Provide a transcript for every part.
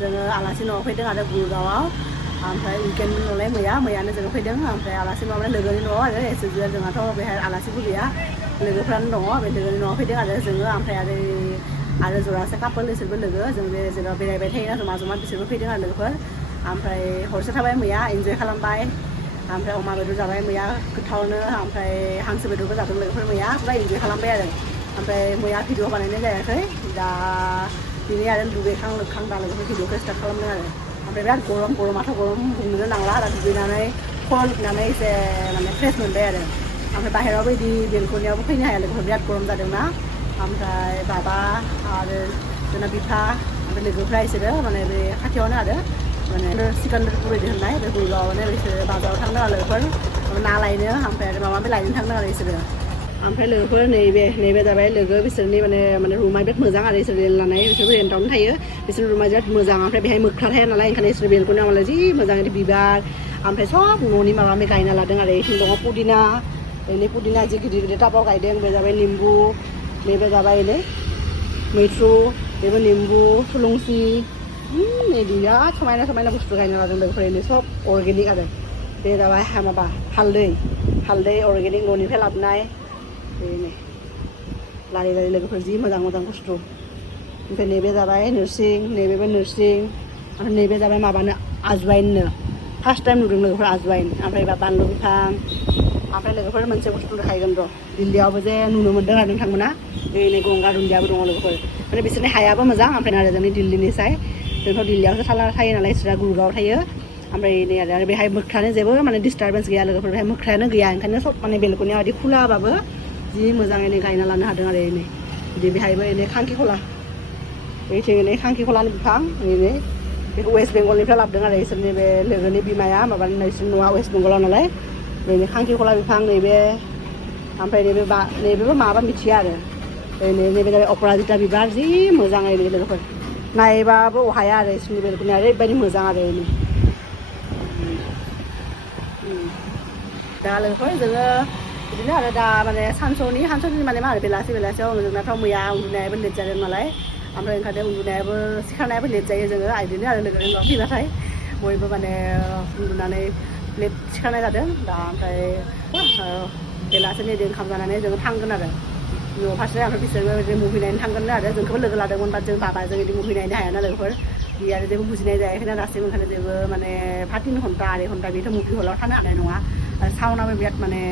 जोङो आलासि न'आव फैदों आरो गुरगावआव ओमफ्राय उइकेन्ड नालाय मैयानो जोङो फैदों ओमफ्राय आलासि माबानाय लोगोनि न'आव आरो एसे जोंहाथ' बेहाय आलासिबो गैया लोगोफ्रानो दङ बे लोगोनि न'आव फैदों आरो जोङो ओमफ्राय आरो जरासे कापोल बिसोरबो लोगो जों बे जेराव बेरायबाय थायोना जमा बिसोरबो फैदों आरो लोगोफोर ओमफ्राय हरसे थाबाय मैया इन्जय खालामबाय ओमफ्राय अमा बेदर जाबाय मैया गोथावनो ओमफ्राय हांसो बेदरबो जादों लोगोफोर मैया पुरा इन्जय खालामबाय आरो ओमफ्राय मैया भिडिअ बानायनाय जायाखै दा दिनै आरो दुगैखां लोबखां दा लोगोफोर भिडिअखौ स्टार्ट खालामदों आरो ओमफ्राय बिराद गरमाथ' गरम बुंनोनो नांला दा दुगैनानै खर' लुनानै एसे माने फ्रेस मोनबाय आरो ओमफ्राय बाहेरायावबो बिदि बेलकनियावबो फैनो हाया लोगोफोर बिराद गरम जादोंना ओमफ्राय बाबा आरो जोंना बिफा ओमफ्राय लोगोफ्रा बिसोरो माने बे खाथियावनो आरो माने सिकान्दारपुर बायदि होननाय बे गुरगावआवनो बिसोरो बाजाराव थांदों आरो लोगोफोर ना लायनो ओमफ्राय आरो माबा माबि लायनो थांदों आरो बिसोरो ओमफ्राय लोगोफोर नैबे जाबाय लोगो बिसोरनि माने रुमा बिराद मोजां आरो बिसोर रेन्ट लानाय बिसोरबो रेन्टआवनो थायो बिसोर रुमा बिराद मोजां ओमफ्राय बेहाय मोख्रा थाया नालाय ओंखायनो बिसोर बेलकनियाव मालाय जि मोजां बिबार ओमफ्राय सब न'नि माबा माबि गायना लादों आरो बेथिं दङ पुदिना जि गिदिर गिदिर टाबाव गायदों बे जाबाय लिम्बु नैबे जाबाय मैथ्रु बेबो निम्बु थुलुंसि बिराद समायना बुस्थु गायना लादों लोगोफोर सब अर्गेनिक आरो बे जाबाय माबा हालदै अर्गेनिक न'निफ्राय लाबोनाय बेनो लारि लोगोफोर जि मोजां बुस्थु ओमफ्राय नैबे जाबाय नोरसिं नैबेबो नोरसिं ओमफ्राय नैबे जाबाय माबानो आजवाइननो फार्स्ट टाइम नुदों लोगोफोर आजवाइन ओमफ्राय बानलु बिफां ओमफ्राय लोगोफोर मोनसे बुस्थु देखायगोन र' दिल्लीयावबो जे नुनो मोन्दों आरो नोंथांमोना नै गंगार दुन्दियाबो दङ लोगोफोर माने बिसोरनि हायाबो मोजां ओमफ्राय आरो जोंनि दिल्लीनिसाय जोंथ' दिल्लीयावसो थायो नालाय बिसोरा गुरगावआव थायो ओमफ्राय नै आरो बेहाय मोख्रानो जेबो माने डिस्टारबेन्स गैया लोगोफोर बेहाय मोख्रायानो गैया ओंखायनो सब माने बेलकनियाव बिदि खुलाबाबो जि मोजाङैनो गायना लानो हादों आरो बिदि बेहायबो खांखिखला बेथिं खांखिखलानि बिफां बेखौ वेस्ट बेंगलनिफ्राय लाबोदों आरो बिसोरनि बे लोगोनि बिमाया माबानि बिसोरनि न'आ वेस्ट बेंगलाव नालाय खांखिखला बिफां नैबे ओमफ्राय नैबेबो माबा मिथिया आरो नैबे जाबाय अपराजिता बिबार जि मोजां लोगोफोर नायबाबो अहाया आरो बिसोरनि बेलकनिया ओरैबायदि मोजां आरो दा लोगोफोर जोङो बिदिनो आरो दा माने सानसौनि माने मा आरो बेलासियाव जोंनाथ' मैया उन्दुनायाबो लेट जादों नालाय ओमफ्राय ओंखायनो उन्दुनायाबो सिखारनायाबो लेट जायो जोङो बिदिनो आरो लोगोनि न'आव फैबाथाय बयबो माने उन्दुनानै लेट सिखारनाय जादों दा ओमफ्राय बेलासिनि ओंखाम जानानै जोङो थांगोन आरो न' फारसे ओमफ्राय बिसोरबो बिदिनो मुभि नायनो थांगोन आरो जोंखौबो लोगो लादोंमोन बाट जों बाबाजों बिदि मुभि नायनो हायाना लोगोफोर बे आरो जेबो बुजिनाय जायाखैना दासिम ओंखायनो जेबो माने 3 घन्टा 2 घन्टा बेथ' मुभि हलाव थानो हानाय नङा आरो साउन्डआबो बिराद माने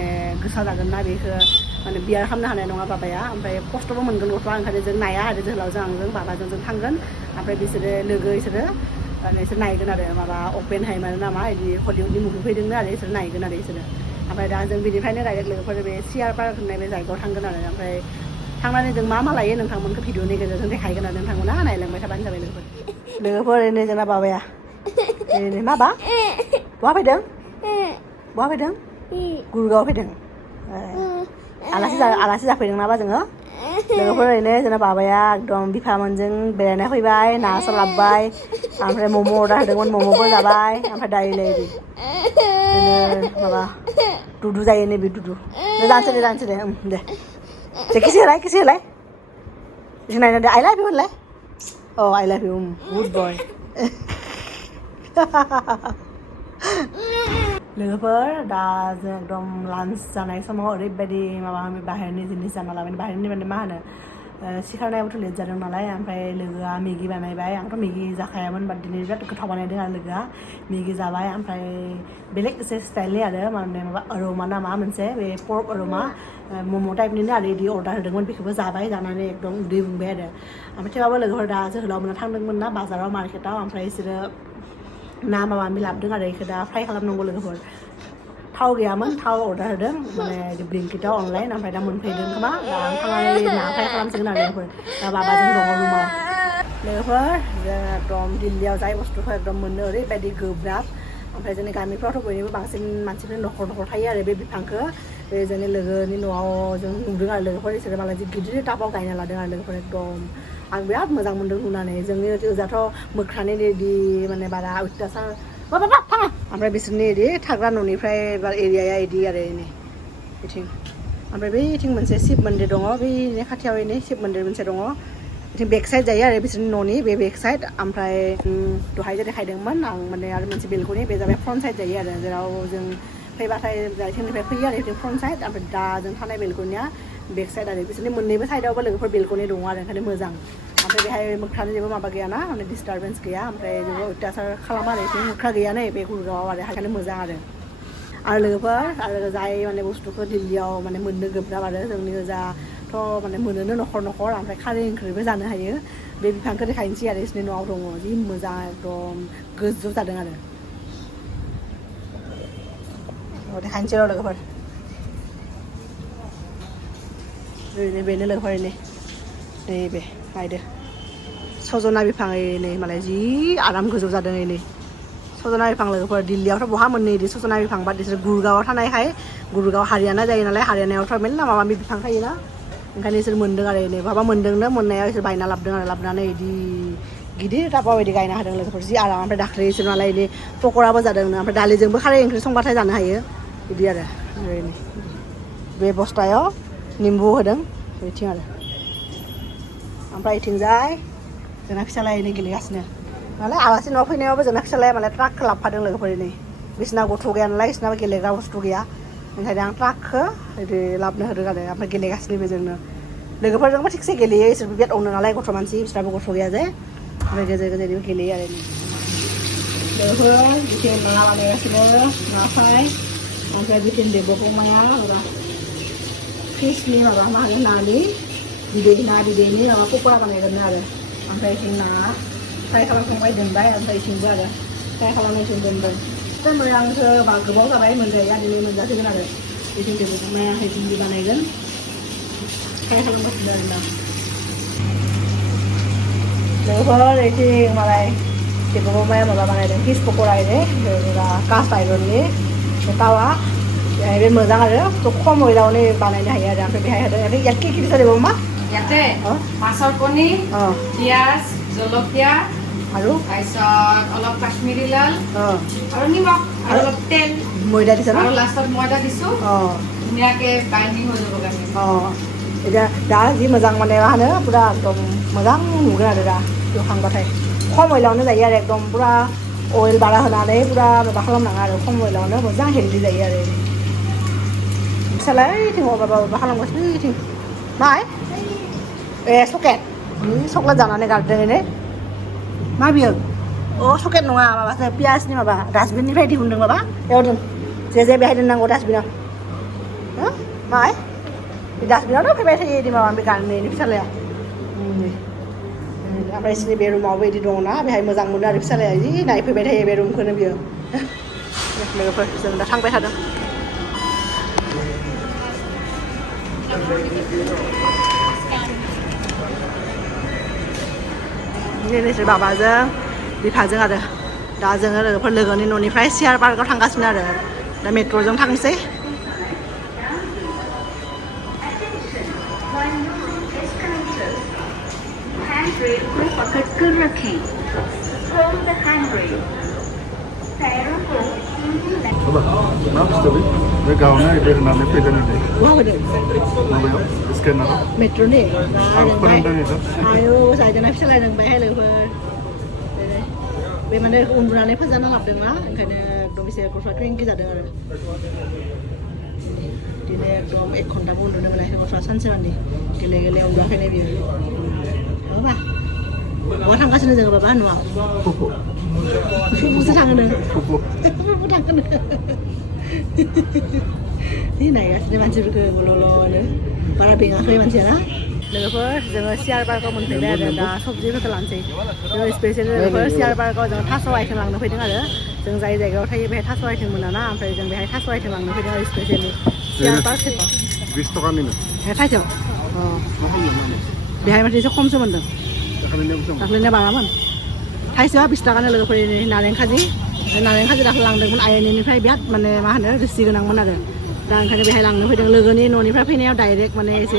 गोसा जागोन ना बेखौ माने बियार खालामनो हानाय नङा बाबाया ओमफ्राय खस्थ'बो मोनगोन गथ'आ ओंखायनो जों नाया आरो जोहोलावजों आंजों बाबाजों जों थांगोन ओमफ्राय बिसोरो बिसोर नायगोन आरो माबा अपेन हाइमार नामा बिदि हलिउडनि मुभि फैदोंनो आरो बिसोर नायगोन आरो बिसोरो ओमफ्राय दा जों बिनिफ्रायनो डाइरेक्ट लोगोफोर बे सियार पार्क होननाय बे जायगायाव थांगोन आरो ओमफ्राय थांनानै जों मा लायो नोंथांमोनखौ भिडिअनि गेजेरजों देखायगोन आरो नोंथांमोना नायलांबाय थाबानो जाबाय लोगोफोर जोंना बाबाया माबा बहा फैदों गुरगावआव फैदों आलासि जाफैदों नाबा जोङो लोगोफोर जोंना बाबाया एकदम बिफामोनजों बेरायना फैबाय ना लाबोबाय ओमफ्राय मम' अर्डार होदोंमोन मम'बो जाबाय ओमफ्राय दाइले बिदिनो माबा दुदु जायो नैबे दुदु जानोसै दे किसे होलाय नायना दे आइ लाभ इउ होनलाय आइ लाभ इउ गुड बय लोगोफोर दा जों एकदम लान्च जानाय समाव ओरैबायदि माबा बाहेरनि जिनिस जाना लाबाय बाहेरनि माने मा होनो सिखारनायाबोथ' लेट जादों नालाय ओमफ्राय लोगोआ मेगि बानायबाय आंथ' मेगि जाखायामोन बाट दिनै बिराद गोथाव बानायदों आरो लोगोआ मेगि जाबाय ओमफ्राय बेलेग एसे स्टाइलनि आरो माने माबा अरोमा ना मा मोनसे बे पर्क अरोमा मम' टाइपनिनो आरो बिदि अर्डार होदोंमोन बेखौबो जाबाय जानानै एकदम उदै बुंबाय आरो ओमफ्राय थेवबाबो लोगोफोर दा जोहोलाव मोना थांदोंमोन ना बाजाराव मार्केटाव ओमफ्राय बिसोरो ना माबा माबि लाबोदों आरो बेखौ दा फ्राय खालामनांगौ लोगोफोर थाव गैयामोन थाव अर्डार होदों माने ब्लिंकिटआव अनलाइन ओमफ्राय दा मोनफैदों खोमा दा थांनानै ना फ्राय खालामसिगोन आरो लोगोफोर दा बाबाजों दङ रुमाव लोगोफोर जों एकदम दिल्लीयाव जाय बुस्थुखौ एकदम मोननो ओरैबायदि गोब्राब ओमफ्राय जोंनि गामिफ्रावथ' बयनिबो बांसिन मानसिफोरनि न'खर थायो आरो बे बिफांखौ बे जोंनि लोगोनि न'आव जों नुदों आरो लोगोफोर बिसोरो मालाय गिदिर टाबाव गायना लादों आरो लोगोफोर एकदम आं बिराद मोजां मोन्दों नुनानै जोंनि ओजाथ' मोख्रानि बिदि माने बारा अत्याचार बाबा थाङा ओमफ्राय बिसोरनि बिदि थाग्रा न'निफ्राय एरियाया बिदि आरो बिथिं ओमफ्राय बैथिं मोनसे शिब मन्दिर दङ बै खाथियाव शिब मन्दिर मोनसे दङ जों बेक साइड जायो आरो बिसोरनि न'नि बे बेक साइड ओमफ्राय दहाय जे देखायदोंमोन आं माने आरो मोनसे बेलकनि बे जाबाय फ्रन्ट साइड जायो आरो जेराव जों फैबाथाय जायथिंनिफ्राय फैयो आरो फ्रन्ट साइड ओमफ्राय दा जों थानाय बेलकनिया बेक साइड आरो बिसोरनि मोननैबो साइडआवबो लोगोफोर बेलकनि दङ आरो ओंखायनो मोजां ओमफ्राय बेहाय मोख्रानि जेबो माबा गैयाना माने डिस्टारबेन्स गैया ओमफ्राय जेबो अत्याचार खालामा आरो बिथिं मोख्रा गैया नै बे गुरगावआव आरो ओंखायनो मोजां आरो लोगोफोर आरो जाय माने बुस्थुखौ दिल्लीयाव माने मोननो गोब्राब आरो जोंनि ओजाथ' माने मोनोनो न'खर ओमफ्राय खारै ओंख्रिबो जानो हायो बे बिफांखौ देखायनोसै आरो बिसोरनि न'आव दङ जि मोजां एकदम गोजौ जादों आरो देखायनोसै र' लोगोफोर ओरैनो बेनो लोगोफोर नैबे नायदो सजना बिफां नै मालाय जि आराम गोजौ जादों नै सजना बिफां लोगोफोर दिल्लीयावथ' बहा मोननो बिदि सजना बिफां बा बिसोर गुरगावआव थानायखाय गुरगाव हारियाना जायो नालाय हारियानायावथ' मेरला माबा माबि बिफां थायोना ओंखायनो बिसोर मोन्दों आरो नै बहाबा मोन्दोंनो मोननायाव बिसोर बायना लाबोदों आरो लाबोनानै बिदि गिदिर टाबाव बायदि गायना होदों लोगोफोर जि आराम ओमफ्राय दाख्लै बिसोर नालाय बिदि पकराबो जादोंनो ओमफ्राय दालिजोंबो खारै ओंख्रि संबाथाय जानो हायो बिदि आरो बे बस्थायाव निम्बु होदों बिथिं आरो ओमफ्राय इथिंजाय जोंना फिसालाया नै गेलेगासिनो नालाय आलासि न'आव फैनायावबो जोंना फिसालाया मालाय ट्राकखौ लाबोफादों लोगोफोर नै बिसिना गथ' गैया नालाय बिसिनाबो गेलेग्रा बुस्थु गैया ओंखायनो आं ट्राकखौ बिदि लाबोनो होदों आरो ओमफ्राय गेलेगासिनो बेजोंनो लोगोफोरजोंबो थिगसे गेलेयो बिसोरबो बेट अनो नालाय गथ' मानसि बिसोराबो गथ' गैया जे ओमफ्राय गेजेरनिबो गेलेयो आरो लोगोफोर बिथिं ना बानायगासिनो ना फ्राय ओमफ्राय बिथिं देब'गमाया माबा फिसनि माबा मा होनो नानि ना बिदैनि माबा पक'रा बानायगोन आरो ओमफ्राय बिथिं ना फ्राय खालामखांबाय दोनबाय ओमफ्राय इथिंबो आरो फ्राय खालामनायथिं दोनबाय ओमफ्राय आंथ' गोबाव जाबाय मोनजाया दिनै मोनजासिगोन आरो बिथिं देब'गमाया बिथिंबो बानायगोन फ्राय खालामगासिनो आरो दा लोगोफोर इथिं मालाय देब'गमाया माबा बानायदों फिस पक'रा कास्ट आयरननि तावा बेहाय बे मोजां आरो खम अइलावनो बानायनो हायो आरो ओमफ्राय बेहाय होदों ইয়াত কি কি দিছে দেব'গমা ইয়াতে মাছৰ কণী পিঁয়াজ জলকীয়া আৰু তাৰপিছত অলপ কাশ্মীৰী লাল আৰু নিমখ আৰু অলপ তেল ময়দা দিছে আৰু লাষ্টত ময়দা দিছোঁ ধুনীয়াকৈ বাইণ্ডিং হৈ যাব কাৰণে এতিয়া दा जि मोजां माने मा होनो पुरा एकदम मोजां नुगोन आरो दा एवखांबाथाय खम अइलावनो जायो आरो एकदम पुरा अइल बारा होनानै पुरा माबा खालामनाङा आरो खम अइलावनो मोजां हेल्दि जायो आरो फिसालाय इथिं माबा खालामगासिनो इथिं माय सकेट सक्लेट जानानै गारदों ने मा बियो सकेट नङा माबासो पियासनि माबा डास्टबिननिफ्राय दिहुनदों माबा बेयाव दोन जे बेहाय दोननांगौ डास्टबिनाव माय बे डास्टबिनावथ' फैबाय थायो बिदि माबा बे गारनायनि फिसालाया ओमफ्राय बिसोरनि बे रुमावबो बिदि दङना बेहाय मोजां मोनो आरो फिसालाया जि नायफैबाय थायो बे रुमखौनो बियो लोगोफोर जों दा थांबाय थादों नोंसोर बाबाजों बिफाजों आरो दा जोङो लोगोफोर लोगोनि न'निफ्राय सियार पार्कआव थांगासिनो आरो दा मेट्र'जों थांसै मा बुस्थु बे गावनो बे होनानै फैदों माबायाव स्केनाराव मेट्र'नि फोरोंदों आयौ जायदोंना फिसालायदों बेहाय लोगोफोर बे माने उन्दुनानै फोजाना लाबोदोंना ओंखायनो एकदम एसे गथ'आ क्रेंकि जादों आरो दिनै एकदम 1 घन्टाबो उन्दुनो मोनाखै गथ'आ सानसे मानि गेले गेले उन्दुआखैनो बियो बाबा बहा थांगासिनो जोङो बाबा न'आव फुफुसो थाङो नों फुफु थाङो जि नायगासिनो मानसिफोरखौ ल'ल'नो बारा बेङाखै मानसिया ना लोगोफोर जोङो सियार पार्कआव मोनफैबाय आरो दा सबजिफोरखौ लानोसै जोङो स्पेसियेल लोगोफोर सियार पार्कआव जों थास' आइटेम लांनो फैदों आरो जों जाय जायगायाव थायो बेहाय थास' आइटेम मोना ओमफ्राय जों बेहाय थास' आइटेम लांनो फैदों आरो स्पेसियेलि सियार पार्क 20 टाकानिनो थाइसेयाव बेहाय माथो एसे खमसो मोनदों दाख्लैनिया बारामोन थाइसेया 20 टाकानि लोगोफोर नारें खाजि दाख्लै लांदोंमोन आयनिनिफ्राय बिराद माने मा होनो रोसि गोनांमोन आरो दा ओंखायनो बेहाय लांनो फैदों लोगोनि न'निफ्राय फैनायाव डाइरेक्ट माने एसे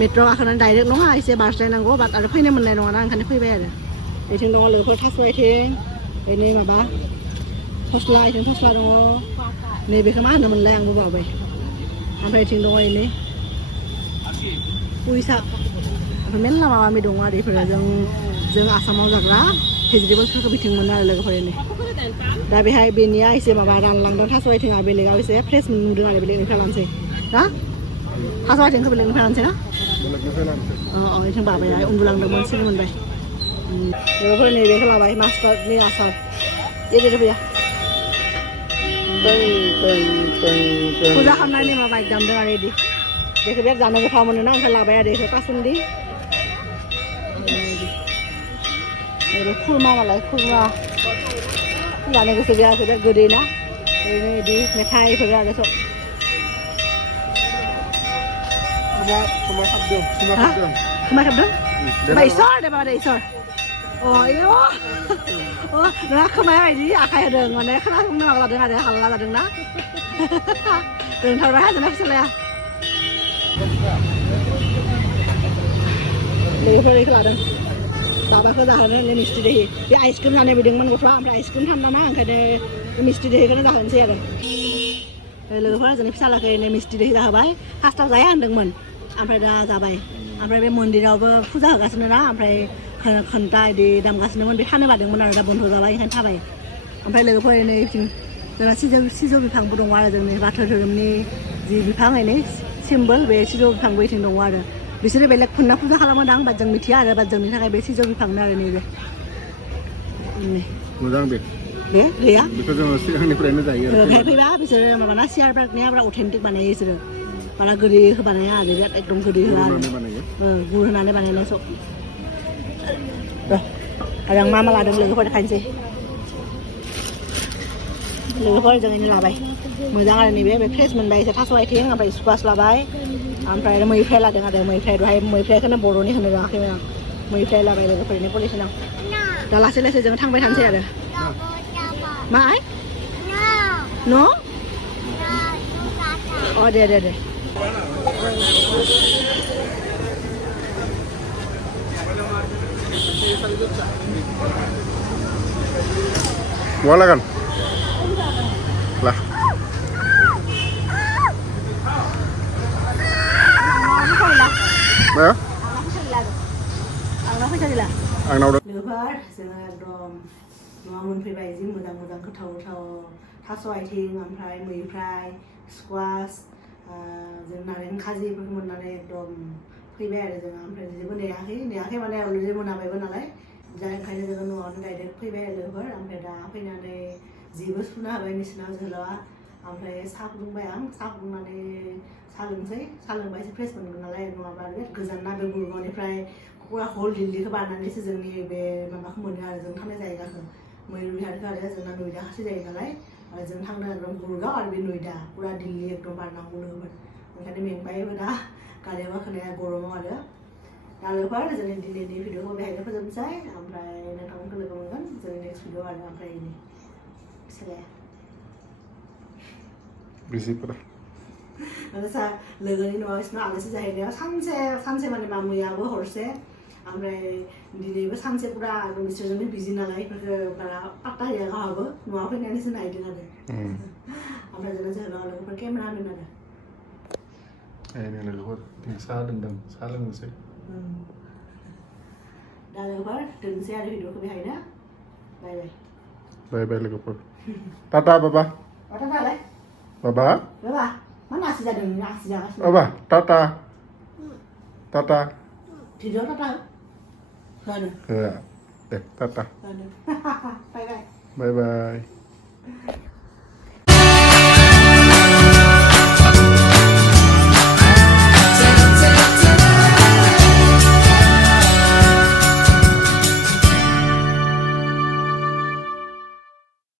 मेट्र' गाखोनानै डाइरेक्ट नङा एसे बारस्लायनांगौ बाट आरो फैनो मोननाय नङाना ओंखायनो फैबाय आरो बेथिं दङ लोगोफोर थास' आइथिं बेनि माबा फस्ला आइथिं फस्ला दङ नैबेखौ मा होनोमोनलाय आंबो बावबाय ओमफ्राय बेथिं दङ एनै पुइ साग मेरला माबा माबि दङ आरो बेफोरो जों आसामाव जाग्रा भेजिटेबल्सफोरखौ बिथिंमोन आरो लोगोफोरनि दा बेहाय बेनिया एसे माबा रानलांदों थास' आथिङा बेलेगाव एसे फ्रेस नुदों आरो बेलेगनिफ्राय लानोसै ना थास' आथिंखौ बेलेगनिफ्राय लानोसै ना बेथिं बाबाय उन्दुलांदोंमोन सिरि मोनबाय लोगोफोरनि बेखौ लाबाय मास्टारनि आसार एदेर फैया फुजा खालामनायनि माबा बाइक दामदों आरो बिदि बेखौ बिराद जानो गोथाव मोनो ना ओमफ्राय लाबाय आरो बेखौ कासुन्दि खुरमा मालाय खुरमा जानो गोसो गैया बिराद गोदै ना ओरैनो बिदि मेथाइफोर आरो सब खोमा खाबदों बा इसर दे बाबा दे इसर इयो नोंहा खोमाया बायदि आखाइ होदों माने खोनासंनो माबा जादों आरो हाल्ला जादों ना रोंथारबाय हाजोना फिसालाया लोगोफोर बेखौ लादों बाबाखौ जाहोनो मिस्टि दैहि बे आइसक्रिम जानो बिदोंमोन गथ'आ ओमफ्राय आइसक्रिम थान्दा ना ओंखायनो मिस्टि दैहिखौनो जाहोनोसै आरो लोगोफोरा जोंनि फिसालाखौ मिस्टि दैहि जाहोबाय फार्स्टआव जाया होनदोंमोन ओमफ्राय दा जाबाय ओमफ्राय बे मन्दिरावबो फुजा होगासिनो ना ओमफ्राय खोन्था बिदि दामगासिनोमोन बे थानो बादोंमोन आरो दा बन्द' जाबाय ओंखायनो थाबाय ओमफ्राय लोगोफोर नैथिं जोंना सिजौ बिफांबो दङ आरो जोंनि बाथौ धोरोमनि जि बिफां ओरै सिम्बल बे सिजौ बिफांबो बिथिं दङ आरो बिसोरो बेलेग फुजा खालामो दां बाट जों मिथिया आरो बाट जोंनि थाखाय बे सिजौ बिफांनो आरो नैबे मोजां बे गैया बेखौ जोङो सिगांनिफ्रायनो जायो आरो बेहाय फैबा बिसोरो माबाना सियार पार्कनिया बिराद अथेन्टिक बानायो बिसोरो बारा गोदै बानाया आरो बिराद एकदम गोदै होआ आरो गुर होनानै बानायनाय सब आरो आं मा लादों लोगोफोर देखायनोसै लोगोफोर जों इनो लाबाय मोजां आरो नैबे फ्रेस मोनबाय एसे थास' आथिं ओमफ्राय स्कुवास लाबाय ओमफ्राय आरो मैफ्राय लादों आरो मैफ्रायखौनो बर'नि होनो रोङाखैमोन आं मैफ्राय लाबाय लोगोफोरनि पलिसन आं दा लासै लासै जों थांबाय थानोसै आरो मा न' दे Mau lah kan? Lah. Nah, आंनाव दं लोगोफोर जोङो एकदम न'आव मोनफैबाय जि मोजां गोथाव थास' आथिं ओमफ्राय मैफ्राय स्कुवास जों नारें खाजिफोरखौ मोननानै एकदम फैबाय आरो जोङो ओमफ्राय जेबो नेयाखै माने अलरेडि मोनाबायबो नालाय दा ओंखायनो जोङो न'आवनो डाइरेक्ट फैबाय आरो लोगोफोर ओमफ्राय दा फैनानै जिबो सुनो हाबाय मेसिनाव जोहोलावा ओमफ्राय साहा फुदुंबाय आं साहा फुदुंनानै साहा लोंसै साहा लोंबा एसे फ्रेस मोनगोन नालाय नङाबा बिराद गोजान ना बे गुरगावनिफ्राय पुरा हल दिल्लीखौ बारनानैसो जोंनि बे माबाखौ मोनो आरो जों थांनाय जायगाखौ मैरुबिहारखौ आरो जोंना नयदा खाथि जायो नालाय आरो जों थांनो एकदम गुरगाव आरो बे नयदा पुरा दिल्ली एकदम बारनांगौ लोगोफोर ओंखायनो मेंबायबो दा गारियाव गाखोनाया गरमाव आरो दा लोगोफोर जोंनि दिनैनि भिडिअखौ बेहायनो फोजोबनोसै ओमफ्राय नोंथांमोनखौ लोगो मोनगोन जोंनि नेक्स्ट भिडिअ आरो ओमफ्राय फिसालाया बिसिफोरा लोगोनि न'आव बिसिनाव आलासि जाहैनायाव सानसे माने मैयाबो हरसे ओमफ्राय दिनैबो सानसे पुरा बिसोरजोंनो बिजि नालाय बेफोरखौ बारा पात्ता होया गावहाबो न'आव फैनानैसो नायदों आरो ओमफ्राय जोंना जोहोलाव लोगोफोर केमेरा होदों आरो लोगोफोर साहा लोंदों साहा लोंनोसै दा लोगोफोर दोननोसै आरो भिडिअखौ बेहायनो बाय लोगोफोर टाटा बाबा टाटालाय बाबा mana nasi jagung nasi jagung apa tata video tata kan tata bye bye bye